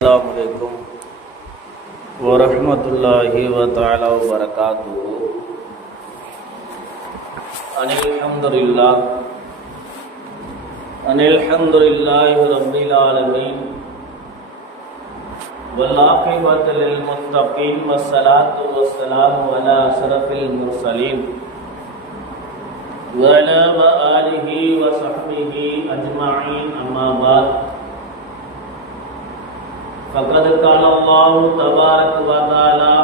अस्सलामुअलैकुम वरहमतुल्लाहि व तआला व बरकातुहू। अनिल्हम्दुलिल्लाहि रब्बिल आलमीन वल आक़िबतु लिल मुत्तक़ीन वस्सलातु वस्सलामु अला अशरफिल मुरसलीन व अला आलिहि व सहबिहि अजमईन अम्मा बाद। फ़क़द क़ाला अल्लाहु तबारक व तआला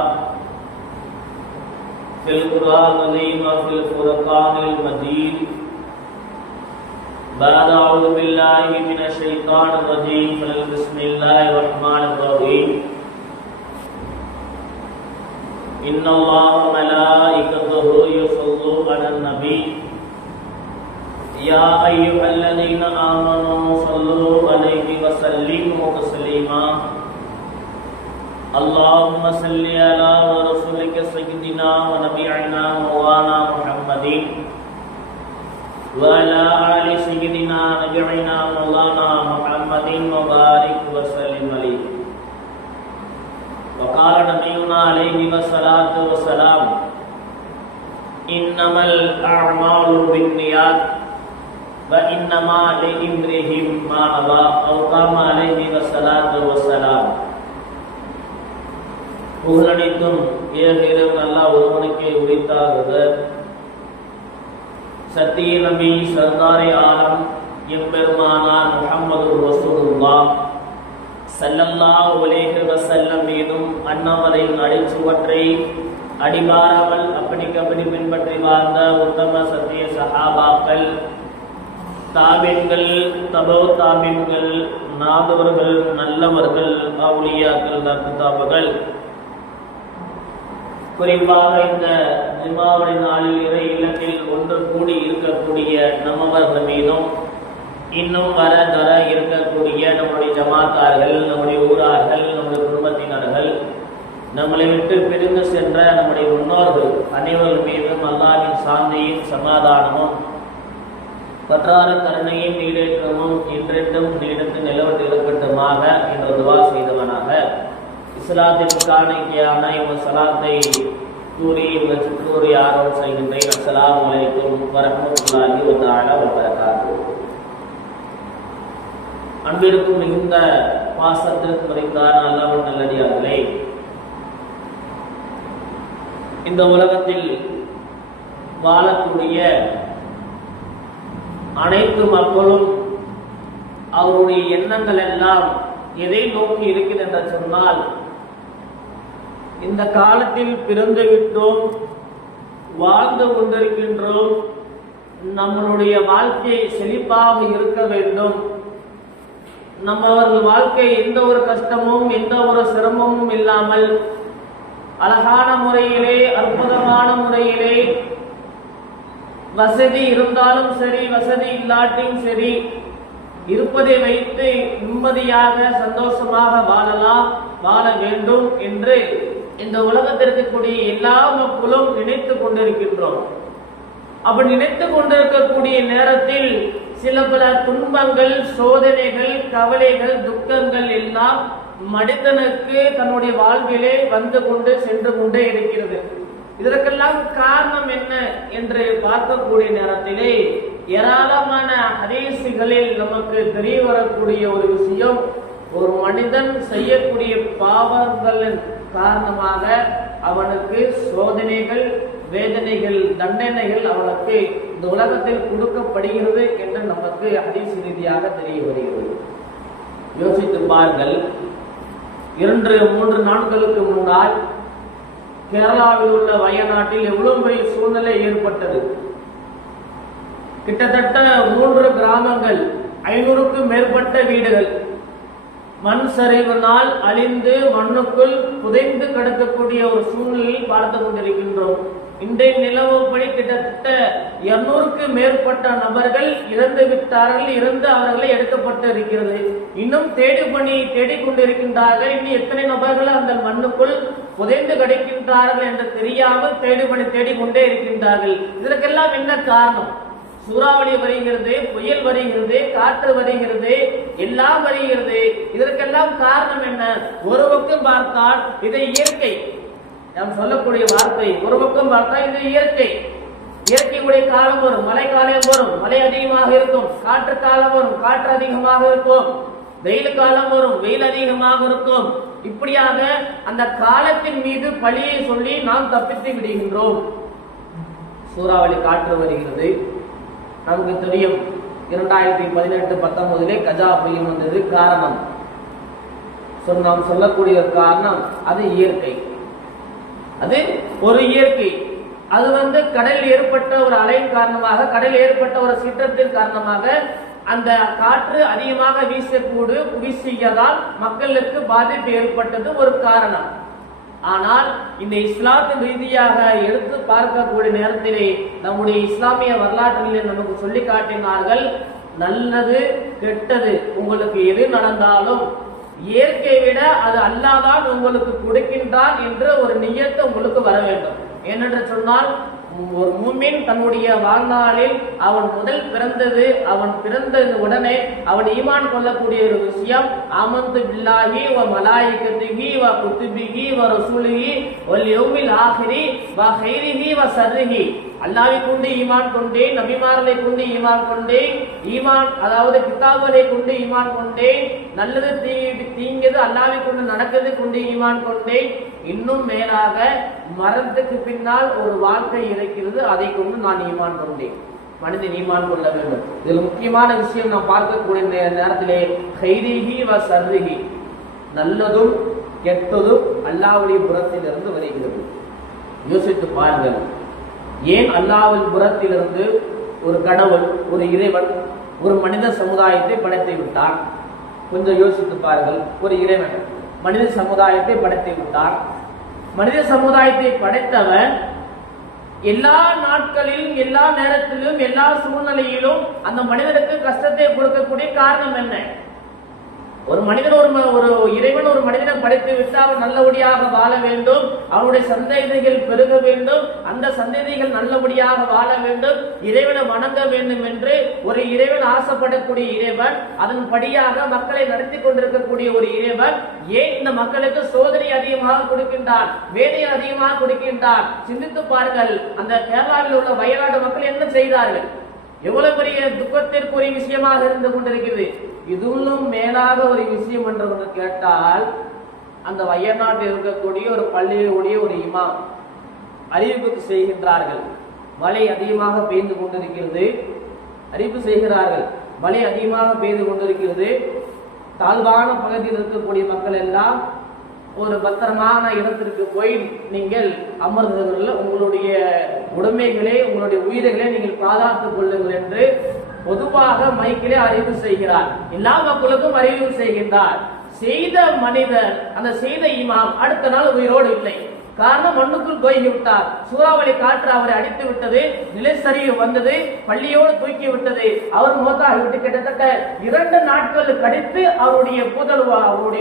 फ़िल क़ुरआनिल अज़ीम व फ़िल फ़ुरक़ानिल मजीद बअद अऊज़ु बिल्लाहि मिनश शैतानिर रजीम बिस्मिल्लाहिर रहमानिर रहीम। इन्नल्लाह व मलाइकतहु युसल्लूना अलन नबी या अय्युहल्लज़ीना आमनू सल्लू अलैहि व सल्लिमू तस्लीमा। अल्लाहुम्मा सल्लि अला व रसूलिका सय्यिदिना व नबियिना मौलाना मुहम्मदिन व अला आलि सय्यिदिना नबियिना मौलाना मुहम्मदिन व बारिक व सल्लिम अलैहि। वक़ाल नबियुना अलैहि वस्सलातु वस्सलाम इन्नमल अअमालु बिन्नियात व इन्नमा लिइम्रिहिम मा नवा औ कमा अलैहि वस्सलातु वस्सलाम। புகழனைத்தும் ஏகேரம் அல்லாஹ் ஒருவனுக்கே உரித்தாக। சத்திய நபி சர்தாரே ஆலம் எம்பெருமானார் முஹம்மது ரசூலுல்லாஹ் ஸல்லல்லாஹு அலைஹி வஸல்லம் மீதும் அன்னவரின் அடிச்சுவற்றை அடிபாராமல் அப்படி பின்பற்றி வாழ்ந்த உத்தம சத்திய சஹாபாக்கள், தாபின்கள், தபவு தாபின்கள், நாதவர்கள், நல்லவர்கள், அவுலியாக்கள், நற்கிதாபுகள், குறிப்பாக இந்த ஜுமாவுடைய நாளில் இறை இல்லத்தில் ஒன்று கூடி இருக்கக்கூடிய நம்மவர்கள் மீதும், இன்னும் வர தர இருக்கக்கூடிய நம்முடைய ஜமாத்தார்கள், நம்முடைய ஊரார்கள், நம்முடைய குடும்பத்தினர்கள், நம்மளை விட்டு பிரிந்து சென்ற நம்முடைய முன்னோர்கள் அனைவர்கள் மீதும் அல்லாஹ்வின் சாந்தியும் சமாதானமும் பற்றார கருணையும் நீடேற்றமும் என்றென்றும் நீடித்து நிலவட்டு இருக்கட்டுமாக என்ற துவா செய்தவனாக இஸ்லாத்தின் காணிக்கையான இவன் சலாத்தை கூறி இவன் சுற்றூறி ஆர்வம் செய்கின்றேன். அஸ்ஸலாமு அலைக்கும் வரஹ்மத்துல்லாஹி வ தஆலா வ பரகாத்துஹு. அன்பிற்கும் மிகுந்த பாசத்திற்கு மறைந்தான அல்லாஹ்வின் நல்லடியார்களே, இந்த உலகத்தில் வாழக்கூடிய அனைத்து மக்களும் அவருடைய எண்ணங்கள் எல்லாம் எதை நோக்கி இருக்கிறது என்று சொன்னால், இந்த காலத்தில் பிறந்து விட்டோம், வாழ்ந்து கொண்டிருக்கின்றோம், நம்மளுடைய வாழ்க்கை செழிப்பாக இருக்க வேண்டும், நம்மவர்கள் வாழ்க்கை எந்த ஒரு கஷ்டமும் எந்த ஒரு சிரமமும் இல்லாமல் அழகான முறையிலே அற்புதமான முறையிலே வசதி இருந்தாலும் சரி வசதி இல்லாட்டியும் சரி இருப்பதை வைத்து நிம்மதியாக சந்தோஷமாக வாழ வேண்டும் என்று இந்த உலகத்திற்கு கூடிய எல்லா மக்களும் நினைத்து கொண்டிருக்கின்றோம். அப்படி நினைத்து கொண்டிருக்கக்கூடிய நேரத்தில் சில பல துன்பங்கள், சோதனைகள், கவலைகள், துக்கங்கள் எல்லாம் மனிதனுக்கு தன்னுடைய வாழ்விலே வந்து கொண்டு சென்று கொண்டே இருக்கிறது. இதற்கெல்லாம் காரணம் என்ன என்று பார்க்கக்கூடிய நேரத்திலே ஏராளமான ஹதீஸ்களில் நமக்கு தெரிய வரக்கூடிய ஒரு விஷயம், ஒரு மனிதன் செய்யக்கூடிய பாவங்களின் காரணமாக அவனுக்கு சோதனைகள், வேதனைகள், தண்டனைகள் அவனுக்கு இந்த உலகத்தில் கொடுக்கப்படுகிறது என்று நமக்கு ஹதீஸ் ரீதியாக தெரிய வருகிறது. யோசித்து பாருங்கள், 2-3 நாட்களுக்கு முன்னால் கேரளாவில் உள்ள வயநாட்டில் எவ்வளவு பெரிய சூழ்நிலை ஏற்பட்டது. கிட்டத்தட்ட 3 கிராமங்கள், 500க்கும் மேற்பட்ட வீடுகள் மண் சரிவினால் அழிந்து மண்ணுக்குள் புதைந்து கிடக்கக்கூடிய ஒரு சூழ்நிலையில் பார்த்து கொண்டிருக்கின்றோம். இன்றைய நிலவுப்படி கிட்டத்தட்ட 200க்கு மேற்பட்ட நபர்கள் இறந்து விட்டார்கள், இறந்து அவர்களை எடுக்கப்பட்டு இருக்கிறது. இன்னும் தேடிக்கொண்டிருக்கின்றார்கள். இன்னும் எத்தனை நபர்கள் அந்த மண்ணுக்குள் புதைந்து கிடைக்கின்றார்கள் என்று தெரியாமல் தேடிக்கொண்டே இருக்கின்றார்கள். இதற்கெல்லாம் என்ன காரணம்? சூறாவளி வருகிறது, புயல் வருகிறது, காற்று வருகிறது, எல்லாம் வருகிறது. இதற்கெல்லாம் காரணம் என்ன? என்ன? ஒரு பக்கம் பார்த்தால் இது இயற்கை, நாம் சொல்லக்கூடிய வார்த்தை ஒரு பக்கம் பார்த்தால் இது இயற்கை. இயற்கையுடைய காலம் வரும், மழை காலம் வரும், மழை அதிகமாக இருக்கும். காற்று காலம் வரும், காற்று அதிகமாக இருக்கும். வெயில் காலம் வரும், வெயில் அதிகமாக இருக்கும். இப்படியாக அந்த காலத்தின் மீது பழியை சொல்லி நாம் தப்பித்து விடுகின்றோம். சூறாவளி காற்று வருகிறது, நமக்கு தெரியும் 2018-19 கஜா புயல் வந்தது. காரணம் நாம் சொல்லக்கூடிய காரணம் அது இயற்கை, அது ஒரு இயற்கை. அது கடலில் ஏற்பட்ட ஒரு அலையின் காரணமாக, கடலில் ஏற்பட்ட ஒரு சீற்றத்தின் காரணமாக அந்த காற்று அதிகமாக வீசியதால் மக்களுக்கு பாதிப்பு ஏற்பட்டது ஒரு காரணம். ஆனால் இந்த இஸ்லாத்தின் ரீதியாக எடுத்து பார்க்கக்கூடிய நேரத்திலே நம்முடைய இஸ்லாமிய வரலாற்றிலே நமக்கு சொல்லி காட்டினார்கள், நல்லது கெட்டது உங்களுக்கு எது நடந்தாலும் இயற்கை விட அது அல்லாதான் உங்களுக்கு கொடுக்கின்றான் என்ற ஒரு நியத்து உங்களுக்கு வர வேண்டும். ஏனென்று சொன்னால், ஒரு மூமின் தன்னுடைய வாழ்நாளில் அவன் முதல் பிறந்தது, அவன் பிறந்த உடனே அவன் ஈமான் கொள்ளக்கூடிய ஒரு விஷயம், ஆமன்து பில்லாஹி வ மலாயிகத்திஹி வ குதுபிஹி வ ரசூலிஹி வல் யௌமில் ஆஹிரி வ கைரிஹி வ ஷர்ரிஹி. அல்லாஹ்வை கொண்டு ஈமான் கொண்டேன், நபிமார்களை கொண்டு ஈமான் கொண்டேன், ஈமான் அதாவது கிதாபுகளை கொண்டு ஈமான் கொண்டேன், நல்லது தீங்கது அல்லாஹ்வை கொண்டு நடக்கிறது கொண்டு ஈமான் கொண்டேன். இன்னும் மேலாக மரணத்துக்கு பின்னால் ஒரு வாழ்க்கை இருக்கிறது, அதை கொண்டு நான் ஈமான் கொண்டேன். மனிதன் ஈமான் கொள்ள வேண்டும். இதில் முக்கியமான விஷயம் நாம் பார்க்கக்கூடிய நேரத்திலே கைரிஹி வ ஷர்ரிஹி, நல்லதும் கெட்டதும் அல்லாஹ்வுடைய புறத்திலிருந்து வருகிறது. யோசித்து பாருங்கள், ஏன் அல்லாஹ்வின் புறத்திலிருந்து ஒரு கடவுள், ஒரு இறைவன் ஒரு மனித சமுதாயத்தை படைத்து விட்டான்? கொஞ்சம் யோசித்து பாருங்கள். ஒரு இறைவன் மனித சமுதாயத்தை படைத்து விட்டான். மனித சமுதாயத்தை படைத்தவன் எல்லா நாட்களிலும், எல்லா நேரத்திலும், எல்லா சூழ்நிலையிலும் அந்த மனிதனுக்கு கஷ்டத்தை கொடுக்கக்கூடிய காரணம் என்ன? ஒரு மனிதன் ஒரு இறைவன் ஒரு மனிதனை படைத்து விட்டு அவன் நல்லபடியாக வாழ வேண்டும், அவனுடைய சந்ததிகள் பெருக வேண்டும், அந்த சந்ததிகள் நல்லபடியாக வாழ வேண்டும், இறைவனை வணங்க வேண்டும் என்று ஒரு இறைவன் ஆசைப்படக்கூடிய இறைவன், அதன்படியாக மக்களை நடத்தி கொண்டிருக்கக்கூடிய ஒரு இறைவன் ஏன் இந்த மக்களுக்கு சோதனை அதிகமாக கொடுக்கின்றான், வேதனை அதிகமாக கொடுக்கின்றான்? சிந்தித்து பாருங்கள். அந்த கேரளாவில் உள்ள வயநாடு மக்கள் என்ன செய்தார்கள்? எவ்வளவு பெரிய துக்கத்திற்குரிய விஷயமாக இருந்து கொண்டிருக்கிறது. இதுவும் மேலாக ஒரு விஷயம் என்று கேட்டால், அந்த வயநாட்டில் இருக்கக்கூடிய ஒரு பள்ளியுடைய ஒரு இமாம் அறிவிப்பு செய்கின்றார்கள், மழை அதிகமாக பெய்து கொண்டிருக்கிறது. அறிவிப்பு செய்கிறார்கள், மழை அதிகமாக பெய்து கொண்டிருக்கிறது. தாழ்வான பகுதியில் இருக்கக்கூடிய மக்கள் எல்லாம் ஒரு பத்திரமான இடத்திற்கு போய் நீங்கள் அமர்ந்தவர்கள், உங்களுடைய உடைமைகளை, உங்களுடைய உயிர்களை நீங்கள் பாதுகாத்துக் கொள்ளுங்கள் என்று பொதுவாக மைக்கிலே அறிவு செய்கிறார். எல்லா மக்களுக்கும் அறிவு செய்கின்றார். செய்த மனிதர், அந்த செய்த இமாம் அடுத்த நாள் உயிரோடு இல்லை. காரணம், மண்ணுக்குள் போய்விட்டார். சூறாவளி காற்று அவரை அடித்து விட்டது, நிலச்சரிவு வந்தது, பள்ளியோடு தூக்கி விட்டது. அவர் மோத்தாகிவிட்டு கிட்டத்தட்ட 2 நாட்கள் கழித்து அவருடைய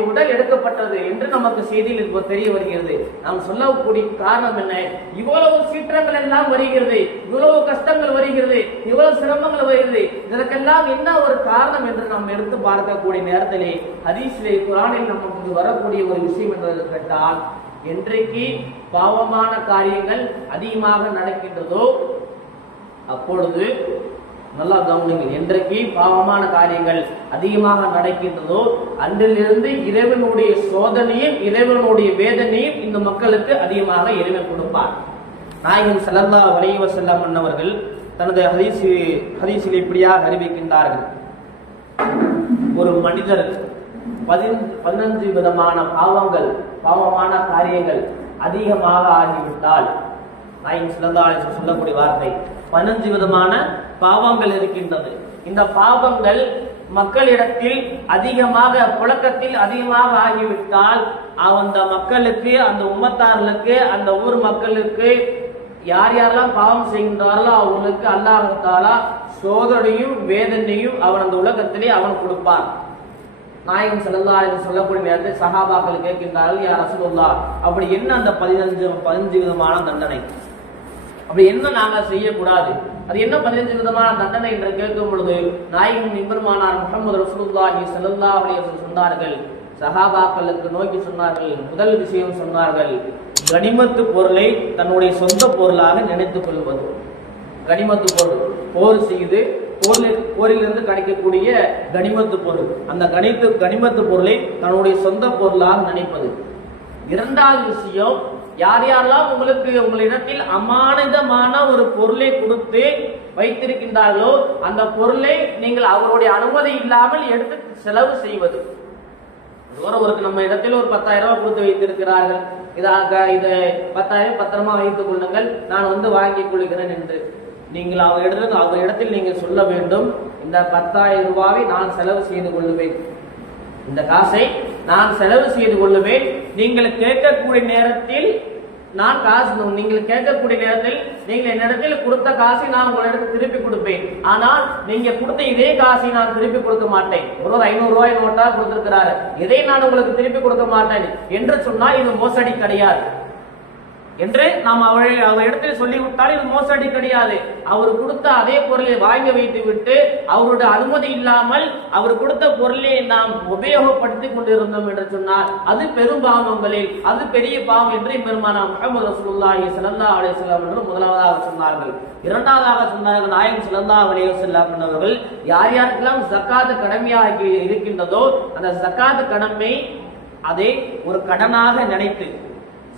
உடல் எடுக்கப்பட்டது என்று நமக்கு செய்தியில் இப்போ தெரிய வருகிறது. நாம் சொல்லக்கூடிய காரணம் என்ன? இவ்வளவு சீற்றங்கள் எல்லாம் வருகிறது, இவ்வளவு கஷ்டங்கள் வருகிறது, இவ்வளவு சிரமங்கள் வருகிறது. இதற்கெல்லாம் என்ன ஒரு காரணம் என்று நாம் எடுத்து பார்க்கக்கூடிய நேரத்திலே ஹதீஸிலே, குர்ஆனில் நமக்கு வரக்கூடிய ஒரு விஷயம் என்று கேட்டால், என்றைக்கு பாவமான காரியங்கள் அதிகமாக நடக்கின்றதோ அப்பொழுது, நல்லா கவனிங்கள், என்றைக்கு பாவமான காரியங்கள் அதிகமாக நடக்கின்றதோ அன்றிலிருந்து இறைவனுடைய சோதனையும் இறைவனுடைய வேதனையும் இந்த மக்களுக்கு அதிகமாக இறைவன் கொடுப்பார். நாயகம் ஸல்லல்லாஹு அலைஹி வஸல்லம் அன்னவர்கள் தனது ஹதீஸில் இப்படியாக அறிவிக்கின்றார்கள், ஒரு மனிதர் 15 விதமான பாவமான காரியங்கள் அதிகமாக ஆகிவிட்டால், நாயகம் ஸல்லல்லாஹு அலைஹி வஸல்லம் சொல்லக்கூடிய வார்த்தை, 15 விதமான பாவங்கள் இருக்கின்றது. இந்த பாவங்கள் மக்களிடத்தில் அதிகமாக, புழக்கத்தில் அதிகமாக ஆகிவிட்டால், அந்த மக்களுக்கு, அந்த உம்மத்தார்களுக்கு, அந்த ஊர் மக்களுக்கு யார் யாரெல்லாம் பாவம் செய்கின்றார்களோ அவர்களுக்கு அல்லாஹ் தஆலா சோதனையும் வேதனையும் அவன் அந்த உலகத்திலே அவன் கொடுப்பான். நாயகம் ஸல்லல்லாஹு அலைஹி வஸல்லம் சொல்லக்கூடிய நேரத்தில் சஹாபாக்கள் கேட்கின்றார்கள், யா ரசூலுல்லாஹ், அப்படி என்ன அந்த 15 விதமான தண்டனை? அப்படி என்ன நாங்கள் செய்யக்கூடாது? அது என்ன 15 விதமான தண்டனை என்று கேட்கும் பொழுது நாயகம் எம்பெருமானார் முஹம்மது ரசூலுல்லாஹி ஸல்லல்லாஹு அலைஹி வஸல்லம் சொன்னார்கள், சஹாபாக்களுக்கு நோக்கி சொன்னார்கள். முதல் விஷயம் சொன்னார்கள், கனிமத்து பொருளை தன்னுடைய சொந்த பொருளாக நினைத்துக் கொள்வது. கனிமத்து பொருள், போர் செய்து போரிலிருந்து கிடைக்கக்கூடிய கனிமத்து பொருள், அந்த கனிமத்து பொருளை தன்னுடைய சொந்த பொருளாக நினைப்பது. இரண்டாவது விஷயம், யார் யாரெல்லாம் உங்களிடத்தில் அமானிதமான ஒரு பொருளை கொடுத்து வைத்திருக்கின்றார்களோ அந்த பொருளை நீங்கள் அவருடைய அனுமதி இல்லாமல் எடுத்து செலவு செய்வது. ஒருவருக்கு நம்ம இடத்தில் ஒரு 10,000 ரூபாய் கொடுத்து வைத்திருக்கிறார்கள், இதை 10,000 பத்திரமா வைத்துக் கொள்ளுங்கள், நான் வாங்கிக் கொள்கிறேன் என்று நீங்கள் அவரிடத்தில் நீங்கள் சொல்ல வேண்டும், இந்த 10,000 ரூபாவை நான் செலவு செய்து கொள்ளுவேன், இந்த காசை நான் செலவு செய்து கொள்ளுவேன். நீங்கள் கேட்கக்கூடிய நேரத்தில் நீங்கள் என்னிடத்தில் கொடுத்த காசை நான் உங்களிடத்தில் திருப்பி கொடுப்பேன். ஆனால் நீங்க கொடுத்த இதே காசை நான் திருப்பி கொடுக்க மாட்டேன். ஒரு 500 ரூபாய் நோட்டா கொடுத்திருக்கிறாரு, இதை நான் உங்களுக்கு திருப்பி கொடுக்க மாட்டேன் என்று சொன்னால் இது மோசடி கிடையாது என்று நாம் அவரிடத்தில் சொல்லிவிட்டால் இது மோசடி கிடையாது. அவர் கொடுத்த அதே பொருளை வாங்கி வைத்து விட்டு அவருடைய அனுமதி இல்லாமல் அவர் கொடுத்த பொருளை நாம் உபயோகப்படுத்திக் கொண்டிருந்தோம் என்று சொன்னால் அது பெரும் பாவங்களில் அது பெரிய பாவம் என்று பெருமானார் முஹம்மது ரசூலுல்லாஹி ஸல்லல்லாஹு அலைஹி வஸல்லம் என்று முதலாவதாக சொன்னார்கள். இரண்டாவதாக சொன்னார்கள், நாயகம் ஸல்லல்லாஹு அலைஹி வஸல்லம் அவர்கள் யார் யாருக்கெல்லாம் ஜக்காத் கடமையாக இருக்கின்றதோ அந்த ஜக்காத் கடமை அதை ஒரு கடனாக நினைத்து,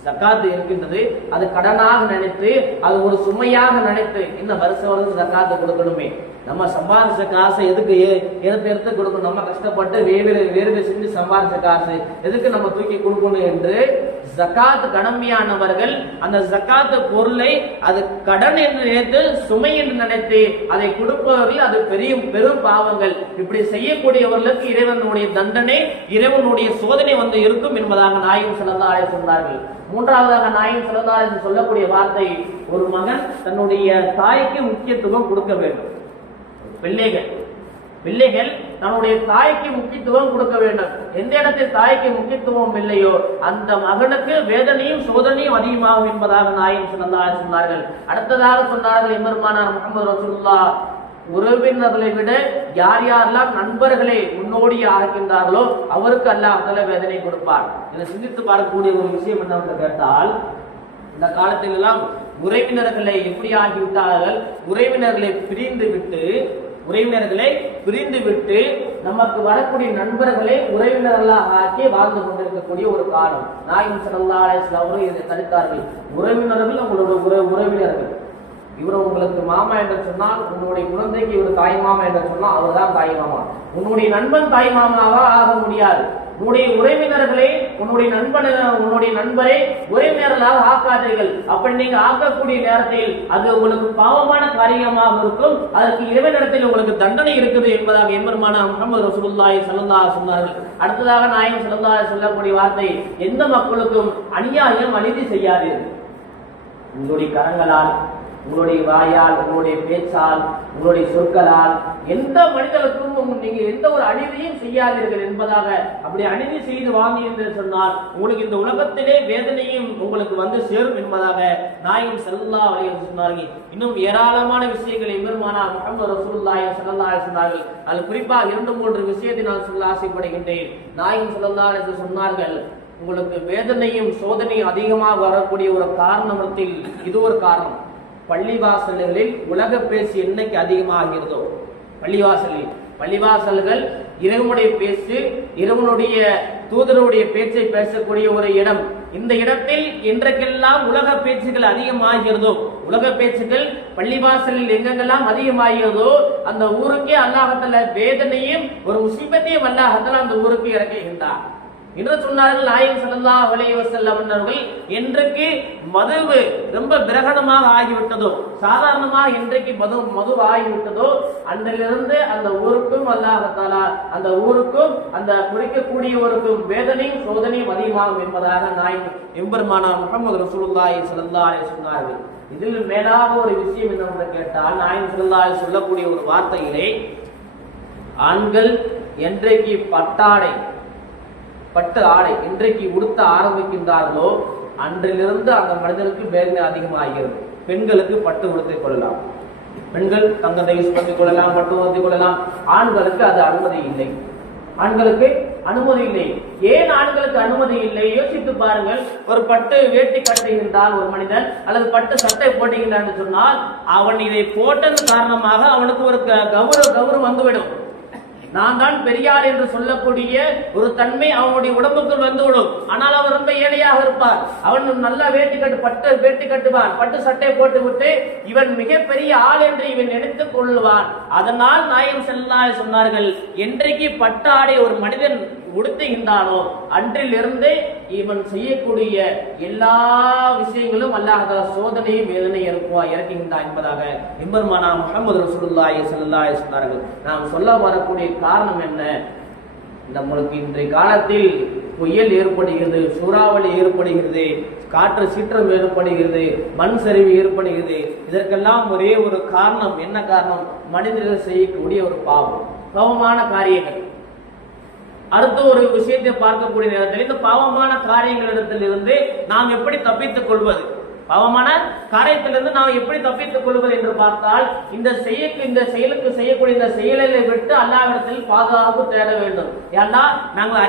ஜக்காத்து இருக்கின்றது அது கடனாக நினைத்து, அது ஒரு சுமையாக நினைத்து, இன்னும் வருஷம் ஜக்காத்து கொடுக்கணுமே, நம்ம சம்பாதிச்ச காசை எதுக்கு எடுத்து கொடுக்கணும், நம்ம கஷ்டப்பட்டு வேறு செஞ்சு சம்பாதிச்ச காசு எதுக்கு நம்ம தூக்கி கொடுக்கணும் என்று ஜக்காத் கடமையானவர்கள் அந்த ஜக்காத்து பொருளை அது கடன் என்று நினைத்து, சுமை என்று நினைத்து அதை கொடுப்பவர்கள் அது பெரும் பாவங்கள். இப்படி செய்யக்கூடியவர்களுக்கு இறைவனுடைய தண்டனை, இறைவனுடைய சோதனை இருக்கும் என்பதாக நாயகம் ஸல்லல்லாஹு அலைஹி வஸல்லம் சொன்னார்கள். மூன்றாவதாக நாயகம் ஸல்லல்லாஹு அலைஹி வஸல்லம் சொல்லக்கூடிய வார்த்தை, ஒரு மகன் தன்னுடைய தாய்க்கு முக்கியத்துவம் கொடுக்க வேண்டும். பிள்ளைகள் தன்னுடைய தாய்க்கு முக்கியத்துவம் கொடுக்க வேண்டும். எந்த இடத்தில் தாய்க்கு முக்கியத்துவம் இல்லையோ அந்த மகனுக்கு வேதனையும் சோதனையும் அதிகமாகும் என்பதாக நாயகம் ஸல்லல்லாஹு அலைஹி வஸல்லம் சொன்னார்கள். அடுத்ததாக சொன்னார்கள் எம்பெருமானார் முஹம்மது ரசூலுல்லாஹ், உறவினர்களை விட யார் யாரெல்லாம் நண்பர்களை முன்னோடியாக ஆகின்றார்களோ அவருக்கு அல்லாஹ் தஆலா வேதனை கொடுப்பார். இதை சிந்தித்து பார்க்கக்கூடிய ஒரு விஷயம் என்னவென்று கேட்டால், இந்த காலத்தில் எல்லாம் உறவினர்களை எப்படி ஆகிவிட்டார்கள், உறவினர்களை பிரிந்து விட்டு நமக்கு வரக்கூடிய நண்பர்களை உறவினர்களாக ஆக்கி வாழ்ந்து கொண்டிருக்கக்கூடிய ஒரு காலம். நாயகம் ஸல்லல்லாஹு அலைஹி வஸல்லம் இதை தடுத்தார்கள். உறவினர்கள் உங்களோட உறவினர்கள், இவர் உங்களுக்கு மாமா என்று சொன்னால் உன்னுடைய குழந்தைக்கு இவர் தாய் மாமா என்று சொன்னால் அவர் தான் தாய் மாமா. உன்னுடைய நண்பன் தாய் மாமாவா ஆக முடியாது. உன்னுடைய உறவினர்களே உன்னுடைய நண்பரை உறவினர்களாக ஆக்காதீர்கள். அப்படி நீங்க ஆக்கக்கூடிய நேரத்தில் அது உங்களுக்கு பாவமான காரியமாக இருக்கும், அதற்கு இறைவனிடத்தில் உங்களுக்கு தண்டனை இருக்குது என்பதாக எம்பெருமானார் முஹம்மது ரசூலுல்லாஹி ஸல்லல்லாஹு அலைஹி வஸல்லம் சொன்னார்கள். அடுத்ததாக நாயகம் ஸல்லல்லாஹு அலைஹி வஸல்லம் சொல்லக்கூடிய வார்த்தை, எந்த மக்களுக்கும் அநியாயம் அநீதி செய்யாதீர்கள். உங்களுடைய கரங்களால், உங்களுடைய வாயால், உங்களுடைய பேச்சால், உங்களுடைய சொற்களால் எந்த மனிதனுக்கும் நீங்க எந்த ஒரு அநீதியும் செய்யாதீர்கள் என்பதாக. அப்படி அநீதி செய்து வாங்கி என்று சொன்னால் உங்களுக்கு இந்த உலகத்திலே வேதனையும் உங்களுக்கு சேரும் என்பதாக நாயகம் ஸல்லல்லாஹு அலைஹி வஸல்லம் சொன்னார்கள். இன்னும் ஏராளமான விஷயங்களை எம்பெருமானார் முஹம்மது ரசூலுல்லாஹி ஸல்லல்லாஹு அலைஹி வஸல்லம் சொன்னார்கள். அதில் குறிப்பாக 2-3 விஷயத்தை நான் சொல்ல ஆசைப்படுகின்றேன். நாயகம் ஸல்லல்லாஹு அலைஹி வஸல்லம் சொன்னார்கள், உங்களுக்கு வேதனையும் சோதனையும் அதிகமாக வரக்கூடிய ஒரு காரணத்தில் இது ஒரு காரணம். பள்ளிவாசல்களில் உலக பேச்சு என்னைக்கு அதிகமாகிறதோ, பள்ளிவாசல்கள் இறைவனுடைய பேச்சு, இறைவனுடைய தூதருடைய பேச்சை பேசக்கூடிய ஒரு இடம். இந்த இடத்தில் இன்றைக்கெல்லாம் உலக பேச்சுகள் அதிகமாகிறதோ, உலக பேச்சுகள் பள்ளிவாசலில் எங்கெங்கெல்லாம் அதிகமாகிறதோ அந்த ஊருக்கே அல்லாஹ் தஆலா வேதனையும் ஒரு முசீபத்தையும் அல்லாஹ் தஆலா அந்த ஊருக்கு இறக்குகின்றார் என்று சொன்னார்கள் நாயகம் ஸல்லல்லாஹு அலைஹி வஸல்லம் அவர்கள். என்றைக்கு மது ரொம்ப பிரகடனமாக ஆகிவிட்டதோ, சாதாரணமாக இன்றைக்கு மது ஆகிவிட்டதோ அன்றிலிருந்து அந்த ஊருக்கும் அல்லாஹ் தஆலா அந்த ஊருக்கும் அந்த குடிக்கக்கூடியவருக்கும் வேதனையும் சோதனையும் அதிகமாகும் என்பதாக நாயகம் எம்பெருமானார் முஹம்மது ரசூலுல்லாஹி ஸல்லல்லாஹு அலைஹி வஸல்லம் சொன்னார்கள். இதில் மேலாக ஒரு விஷயம் என்னவென்று கேட்டால், நாயகம் ஸல்லல்லாஹு அலைஹி சொல்லக்கூடிய ஒரு வார்த்தையிலே, ஆண்கள் என்றைக்கு பட்டு ஆடை இன்றைக்கு உடுத்த ஆரம்பிக்கின்றார்களோ அன்றிலிருந்து அந்த மனிதனுக்கு வேதனை அதிகமாகிறது. பெண்களுக்கு பட்டு உடுத்திக் கொள்ளலாம், பெண்கள் தங்கத்தை யூஸ் பண்ணிக் கொள்ளலாம், பட்டு உடுத்திக் கொள்ளலாம். ஆண்களுக்கு அது அனுமதி இல்லை. ஏன் ஆண்களுக்கு அனுமதி இல்லை? யோசித்து பாருங்கள். ஒரு பட்டு வேட்டி கட்டுகின்றான் ஒரு மனிதன், அல்லது பட்டு சட்டை போட்டுகின்றான் சொன்னால் அவன் இதை போட்டது காரணமாக அவனுக்கு ஒரு கௌரவம் வந்துவிடும். நான் தான் பெரியார் என்று சொல்லக்கூடிய ஒரு தன்மை அவனுடைய உடம்புக்குள் வந்துவிடும். ஆனால் அவர் ரொம்ப ஏழையாக இருப்பார். அவன் நல்லா பட்டு வேட்டி கட்டுவான், பட்டு சட்டை போட்டு விட்டு இவன் மிகப்பெரிய ஆள் என்று இவன் நினைத்துக் கொள்ளுவான். அதனால் நாயகம் ஸல்லல்லாஹு அலைஹி சொன்னார்கள், என்றைக்கு பட்டு ஆடை ஒரு மனிதன் உடுத்துகின்றானோ அன்றிலிருந்து இவன் செய்யக்கூடிய எல்லா விஷயங்களும் அல்லாஹ் தஆலா சோதனையும் வேதனை இறக்குகின்றான் என்பதாக எம்பெருமானா முஹம்மது ரசூலுல்லாஹி ஸல்லல்லாஹு அலைஹி சொன்னார்கள். நாம் சொல்ல வரக்கூடிய காரணம் என்ன? நம்மளுக்கு இன்றைய காலத்தில் புயல் ஏற்படுகிறது, சூறாவளி ஏற்படுகிறது, காற்று சீற்றம் ஏற்படுகிறது, மண் சரிவு ஏற்படுகிறது. இதற்கெல்லாம் ஒரே ஒரு காரணம். என்ன காரணம்? மனிதர்கள் செய்யக்கூடிய ஒரு பாவமான காரியங்கள். அடுத்த ஒரு விஷயத்தை பார்க்கக்கூடிய நேரத்தில் இந்த பாவமான காரியங்களிடத்திலிருந்து நாம் எப்படி தப்பித்துக் கொள்வது, பாவமான காரியத்திலிருந்து நாம் எப்படி தப்பித்துக் கொள்வது என்று பார்த்தால், இந்த செயலுக்கு செய்யக்கூடிய இந்த செயலை விட்டு அல்லாஹ்விடத்தில் பாதுகாப்பு தேட வேண்டும். ஏன்னா நாங்கள்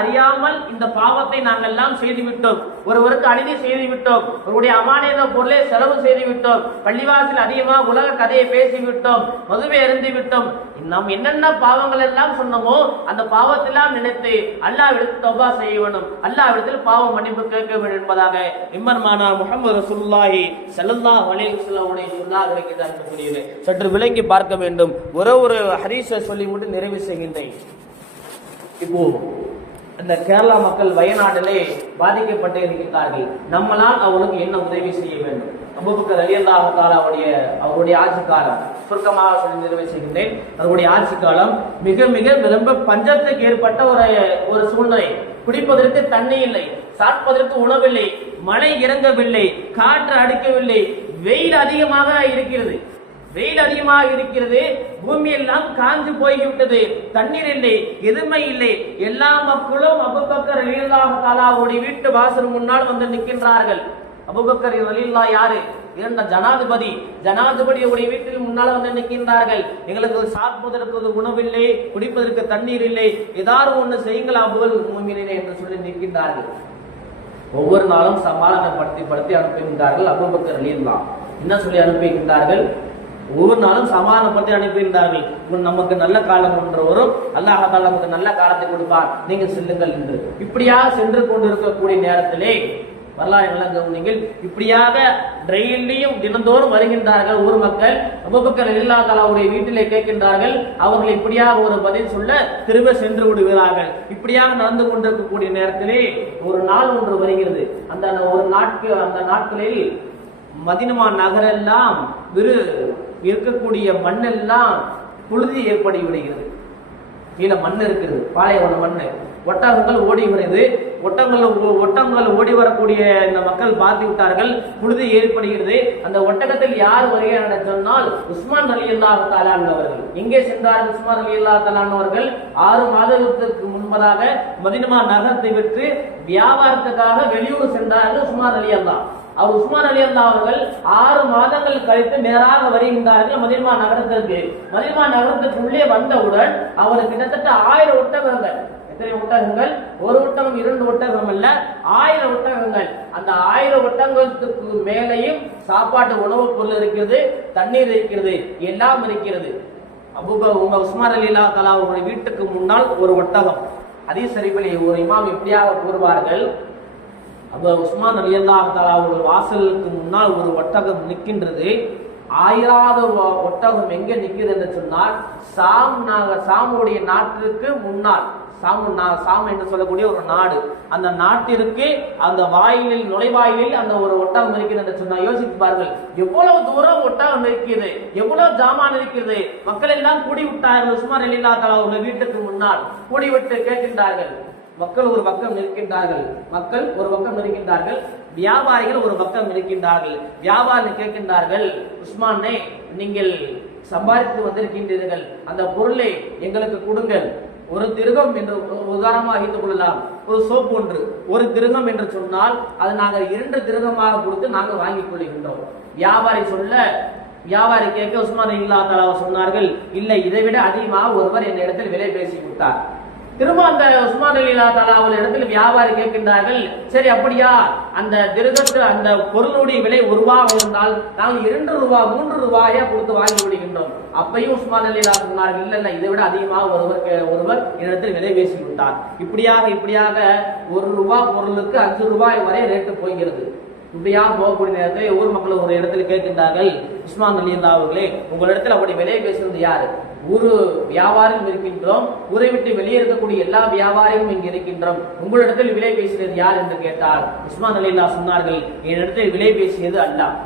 அறியாமல் இந்த பாவத்தை நாங்கள் எல்லாம் செய்துவிட்டோம். ஒருவருக்கு அநீதி செய்து விட்டோம், ஒருவருடைய அமானித பொருளை செலவு செய்து விட்டோம், பள்ளிவாசல் அதிகமாக உலக கதையை பேசிவிட்டோம், மதுவை அருந்தி விட்டோம். நாம் என்னென்ன பாவங்கள் எல்லாம் சொன்னோமோ அந்த பாவத்தெல்லாம் நினைத்து அல்லாஹ்விடத்தில் தௌபா செய்ய வேண்டும், அல்லாஹ்விடத்தில் பாவ மன்னிப்பு கேட்க வேண்டும் என்பதாக எம்பெருமானா முஹம்மது ரசூலுல்லாஹி ஸல்லல்லாஹு அலைஹி வஸல்லம் உடைய சொல்லாக இருக்கிறது. சற்று விளங்கி பார்க்க வேண்டும். ஒரு ஹதீஸை சொல்லிவிட்டு நிறைவு செய்கின்றேன். இப்போ இந்த கேரளா மக்கள் வயநாட்டிலே பாதிக்கப்பட்டு இருக்கின்றார்கள். நம்மளால் அவர்களுக்கு என்ன உதவி செய்ய வேண்டும்? அபூபக்கர் ரலியல்லாஹு தஆலா அவருடைய ஆட்சி காலம் சுருக்கமாக சொல்லி நிறைவு செய்கின்றேன். அவருடைய ஆட்சி காலம் மிக மிக விரும்ப பஞ்சத்துக்கு ஏற்பட்ட ஒரு சூழ்நிலை. குடிப்பதற்கு தண்ணி இல்லை, சாப்பிடுவதற்கு உணவில்லை, மழை இறங்கவில்லை, காற்று அடிக்கவில்லை, வெயில் அதிகமாக இருக்கிறது, பூமி எல்லாம் காஞ்சு போய்விட்டது, தண்ணீர் இல்லை, எதுவுமே இல்லை. எல்லா மக்களும் அபூபக்கர் ரலியல்லாஹு தஆலா அவருடைய வீட்டு வாசல் முன்னால் வந்து நிற்கின்றார்கள். அபூபக்கர் ரலியல்லாஹு யாரு? இருந்த ஜனாதிபதியுடைய வீட்டில் முன்னால் வந்து நிற்கின்றார்கள். எங்களுக்கு சாப்பிடுவதற்கு உணவில்லை, குடிப்பதற்கு தண்ணீர் இல்லை, ஏதாவது ஒன்று செய்யுங்கள் அபூல் முஃமினீனே என்று சொல்லி நிற்கின்றார்கள். ஒவ்வொரு நாளும் சமாதானப்படுத்தி அனுப்புகின்றார்கள். அபூபக்கர் ரலியல்லாஹு என்ன சொல்லி அனுப்புகின்றார்கள்? ஒவ்வொரு நாளும் சமாதானப்படுத்தி அனுப்புகின்றார்கள். நமக்கு நல்ல காலம் ஒன்று வரும், அல்லாஹ் தஆலா நமக்கு நல்ல காலத்தை கொடுப்பார், நீங்க செல்லுங்கள் என்று. இப்படியாக சென்று கொண்டிருக்கக்கூடிய நேரத்திலே வரலாறு கவனிங்கள். இப்படியாக ரயிலையும் தினந்தோறும் வருகின்றார்கள் ஊர் மக்கள். அபூபக்கர் ரலியல்லாஹு தஆலாவுடைய வீட்டிலே கேட்கின்றார்கள். அவர்கள் இப்படியாக ஒரு பதில் சொல்ல திரும்ப சென்று விடுகிறார்கள். இப்படியாக நடந்து கொண்டிருக்கக்கூடிய நேரத்திலே ஒரு நாள் ஒன்று வருகிறது. அந்த நாட்களில் மதீனா நகரெல்லாம் இருக்கக்கூடிய மண்ணெல்லாம் புழுதி ஏற்படி விடுகிறது. கீழே மண் இருக்கிறது, பாலைவன மண்ணு. ஒட்டகங்கள் ஓடி வருகிறது. ஒட்டகங்கள் ஓடி வரக்கூடிய இந்த மக்கள் பார்த்து விட்டார்கள், புழுதி ஏற்படுகிறது. அந்த ஒட்டகத்தில் யார் வருகிறார் என்று சொன்னால் உஸ்மான் ரலியல்லாஹு தஆலா அவர்கள். எங்கே சென்றார்கள் உஸ்மான் ரலியல்லாஹு தஆலா அவர்கள்? 6 மாதத்திற்கு முன்பதாக மதீனா நகரத்தை விட்டு வியாபாரத்துக்காக வெளியூர் சென்றார்கள் உஸ்மான் ரலியல்லாஹு. உஸ்மான் ரலியல்லாஹு அவர்கள் 6 மாதங்கள் கழித்து நேராக வருகின்றார்கள் மதீனா நகரத்திற்கு. மதீனா நகரத்துக்குள்ளே வந்தவுடன் அவர் கிட்டத்தட்ட 1000 ஒட்டகங்கள். எத்தனை ஒட்டகங்கள்? ஒரு ஒட்டகம் 2 ஒட்டகம் அல்ல, 1000 ஒட்டகங்கள். அந்த 1000 ஒட்டகத்துக்கு மேலேயும் சாப்பாட்டு உணவுப் பொருள் இருக்கிறது, தண்ணீர் இருக்கிறது, எல்லாம் இருக்கிறது. உஸ்மான் ரலியல்லாஹு தஆலா அவருடைய வீட்டுக்கு முன்னால் ஒரு ஒட்டகம். ஹதீஸ் ஷரீஃபிலே ஒரு இமாம் இப்படியாக கூறுவார்கள், உஸ்மான் ரலியல்லாஹு தஆலா அவர்கள் வாசலுக்கு முன்னால் ஒரு ஒட்டகம் நிற்கின்றது. 1000வது ஒட்டகம் எங்கே நிற்கிறது என்று சொன்னால் சாமுடைய நாட்டிற்கு முன்னால், சாம் என்று சொல்லக்கூடிய ஒரு நாடு, அந்த நாட்டிற்கு அந்த நுழைவாயிலில் அந்த ஒரு ஒட்டகம் இருக்கிறது என்று சொன்னா யோசித்து பாருங்கள். எவ்வளவு தூரம் ஒட்டகம் இருக்கிறது, எவ்வளவு ஜாமான் இருக்கிறது. மக்கள் எல்லாம் கூடிவிட்டார்கள் உஸ்மான் ரலியல்லாஹு தஆலா அவர்கள் வீட்டுக்கு முன்னால். கூடிவிட்டு கேட்கின்றார்கள். மக்கள் ஒரு பக்கம் இருக்கின்றார்கள், வியாபாரிகள் ஒரு பக்கம் இருக்கின்றார்கள். வியாபாரிகள் கேட்கின்றார்கள், உஸ்மானே, நீங்கள் சம்பாதித்து வந்திருக்கின்றீர்கள், அந்த பொருளை எங்களுக்கு கொடுங்கள். 1 திர்ஹம் என்று உதாரணமாக வைத்துக் கொள்ளலாம். ஒரு சோப்பு ஒன்று 1 திர்ஹம் என்று சொன்னால் அது நாங்கள் 2 திர்ஹமாக கொடுத்து நாங்கள் வாங்கிக் கொள்கின்றோம். வியாபாரி கேட்க உஸ்மான் ரலியல்லாஹு தஆலா சொன்னார்கள், இல்லை, இதை விட அதிகமாக ஒருவர் என்னிடத்தில் விலை பேசி விட்டார். திரும்ப அந்த உஸ்மான் ரலியல்லாஹு தஆலா அவர்கள் இடத்துல வியாபாரி கேட்கின்றார்கள், சரி அப்படியா, அந்த திருகத்து அந்த பொருளுடைய விலை ₹1 இருந்தால் நாங்கள் 2 ரூபாய் 3 ரூபாயா கொடுத்து வாங்கி விடுகின்றோம். அப்பையும் உஸ்மான் ரலியல்லாஹு சொன்னார்கள், இல்ல இதை விட அதிகமாக ஒருவர் என்னிடத்தில் விலை பேசி விட்டார். இப்படியாக ₹1 பொருளுக்கு ₹5 வரை ரேட்டு போகிறது. இப்படியா போகக்கூடிய நேரத்தில் ஊர் மக்கள் ஒரு இடத்துல கேட்கின்றார்கள், உஸ்மான் ரலியல்லாஹு அவர்களே, உங்களிடத்தில் அப்படி விலை பேசுவது யாரு? ஒரு வியாபாரியும் இருக்கின்றோம், ஊரை விட்டு வெளியே இருக்கக்கூடிய எல்லா வியாபாரியும் இங்கு இருக்கின்றோம், உங்களிடத்தில் விலை பேசியது யார் என்று கேட்டால் உஸ்மான் ரலியல்லாஹு சொன்னார்கள், என்னிடத்தில் விலை பேசியது அல்லாஹ்.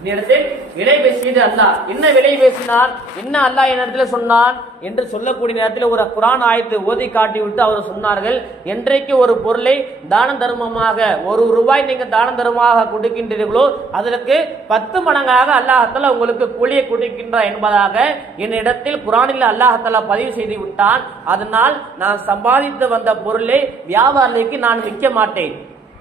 என்னிடத்தில் விலை பேசியது அல்லாஹ். என்ன விலை பேசினார், என்ன அல்லாஹ் என்னிடத்துல சொன்னான் என்று சொல்லக்கூடிய நேரத்தில் ஒரு குர்ஆன் ஆயத்தை ஓதி காட்டிவிட்டு அவர் சொன்னார்கள், என்றைக்கு ஒரு பொருளை தான தர்மமாக ₹1 நீங்க தான தர்மமாக கொடுக்கின்றீர்களோ அதற்கு 10 மடங்காக அல்லாஹ் உங்களுக்கு கூலியை கொடுக்கின்றார் என்பதாக என்னிடத்தில் குர்ஆனில் அல்லாஹ் பதிவு செய்து விட்டான். அதனால் நான் சம்பாதித்து வந்த பொருளை வியாபாரிக்கு நான் விற்க மாட்டேன்.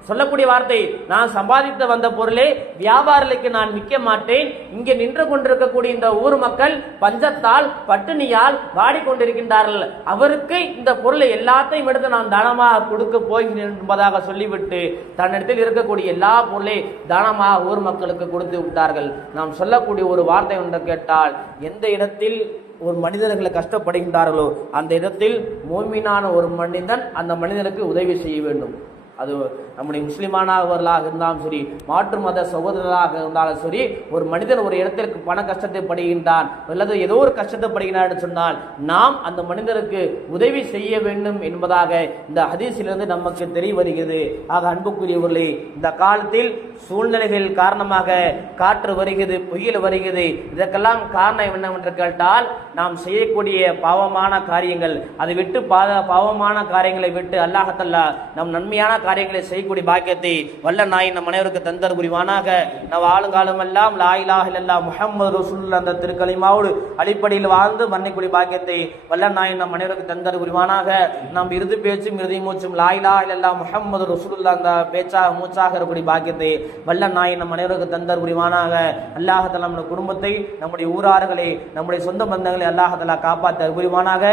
சொல்லக்கூடிய வார்த்தை, நான் சம்பாதித்து வந்த பொருளை வியாபாரிகளுக்கு நான் விற்க மாட்டேன். இங்கே நின்று கொண்டிருக்கக்கூடிய இந்த ஊர் மக்கள் பஞ்சத்தால் பட்டினியால் வாடிக்கொண்டிருக்கின்றார்கள், அவருக்கு இந்த பொருளை எல்லாத்தையும் எடுத்து நான் தானமாக கொடுக்க போகிறேன் என்பதாக சொல்லிவிட்டு தன்னிடத்தில் இருக்கக்கூடிய எல்லா பொருளை தானமாக ஊர் மக்களுக்கு கொடுத்து விட்டார்கள். நாம் சொல்லக்கூடிய ஒரு வார்த்தை ஒன்று கேட்டால், எந்த இடத்தில் ஒரு மனிதர்களை கஷ்டப்படுகின்றார்களோ அந்த இடத்தில் மோமினான ஒரு மனிதன் அந்த மனிதனுக்கு உதவி செய்ய வேண்டும். அது நம்முடைய முஸ்லிமானவர்களாக இருந்தாலும் சரி, மாற்று மத சகோதரர்களாக இருந்தாலும் சரி, ஒரு மனிதன் ஒரு இடத்திற்கு பண கஷ்டத்தை படுகின்றான் அல்லது ஏதோ ஒரு கஷ்டத்தை படுகிறான் என்று சொன்னால் நாம் அந்த மனிதருக்கு உதவி செய்ய வேண்டும் என்பதாக இந்த ஹதீஸிலிருந்து நமக்கு தெரிய வருகிறது. ஆக அன்புக்குரியவர்களே, இந்த காலத்தில் சூழ்நிலைகள் காரணமாக காற்று வருகிறது, புயல் வருகிறது, இதற்கெல்லாம் காரணம் என்னவென்று கேட்டால் நாம் செய்யக்கூடிய பாவமான காரியங்கள். அதை விட்டு பாவமான காரியங்களை விட்டு அல்லாஹ் தஆலா நம் நன்மையான காரியங்களை செய்யக்கூடிய பாக்கியத்தை வல்ல நாய் நம் அனைவருக்கு தந்தர் புரிவானாக. நம் ஆளுங்காலம் எல்லாம் லா இலாஹ இல்லல்லாஹ் முஹம்மது ரசூலுல்லாஹ் அந்த திருக்கலிமாவோடு அடிப்படையில் வாழ்ந்து மன்னிக்கூடிய பாக்கியத்தை வல்ல நாய் நம் அனைவருக்கு தந்தர் புரிவானாக. நாம் இறுதி பேச்சும் இறுதி மூச்சும் லா இலாஹ இல்லல்லாஹ் முஹம்மது ரசூலுல்லாஹ் அந்த பேச்சாக மூச்சாக இருக்கக்கூடிய பாக்கியத்தை வல்ல நாய் நம் அனைவருக்கு தந்தர் புரிவானாக. அல்லாஹ் தஆலா நம்முடைய குடும்பத்தை, நம்முடைய ஊரார்களை, நம்முடைய சொந்த பந்தங்களை அல்லாஹ் தஆலா காப்பாற்ற புரிவானாக.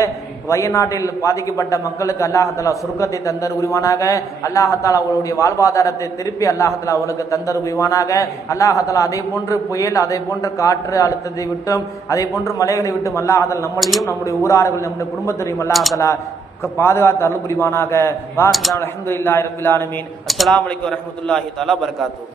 வயநாட்டில் பாதிக்கப்பட்ட மக்களுக்கு அல்லாஹ் தஆலா சொர்க்கத்தை தந்தர் புரிவானாக. அல்லாஹ் தஆலா அவருடைய வாழ்வாதாரத்தை திருப்பி அல்லாஹ் தஆலா அவர்களுக்கு தந்தர் புரிவானாக. அல்லாஹ் தஆலா அதே போன்று புயல், அதே போன்று காற்று அழுத்தத்தை விட்டும், அதே போன்று மலைகளை விட்டும் அல்லாஹ் தஆலா நம்மளையும் நம்முடைய ஊரார்கள் நம்முடைய குடும்பத்தையும் அல்லாஹ் தஆலா பாதுகாத்து அருள் புரிவானாக. அல்ஹம்துலில்லாஹி ரப்பில் ஆலமீன். அஸ்ஸலாமு அலைக்கும் வரஹ்மத்துல்லாஹி தஆலா வபரகாத்துஹு.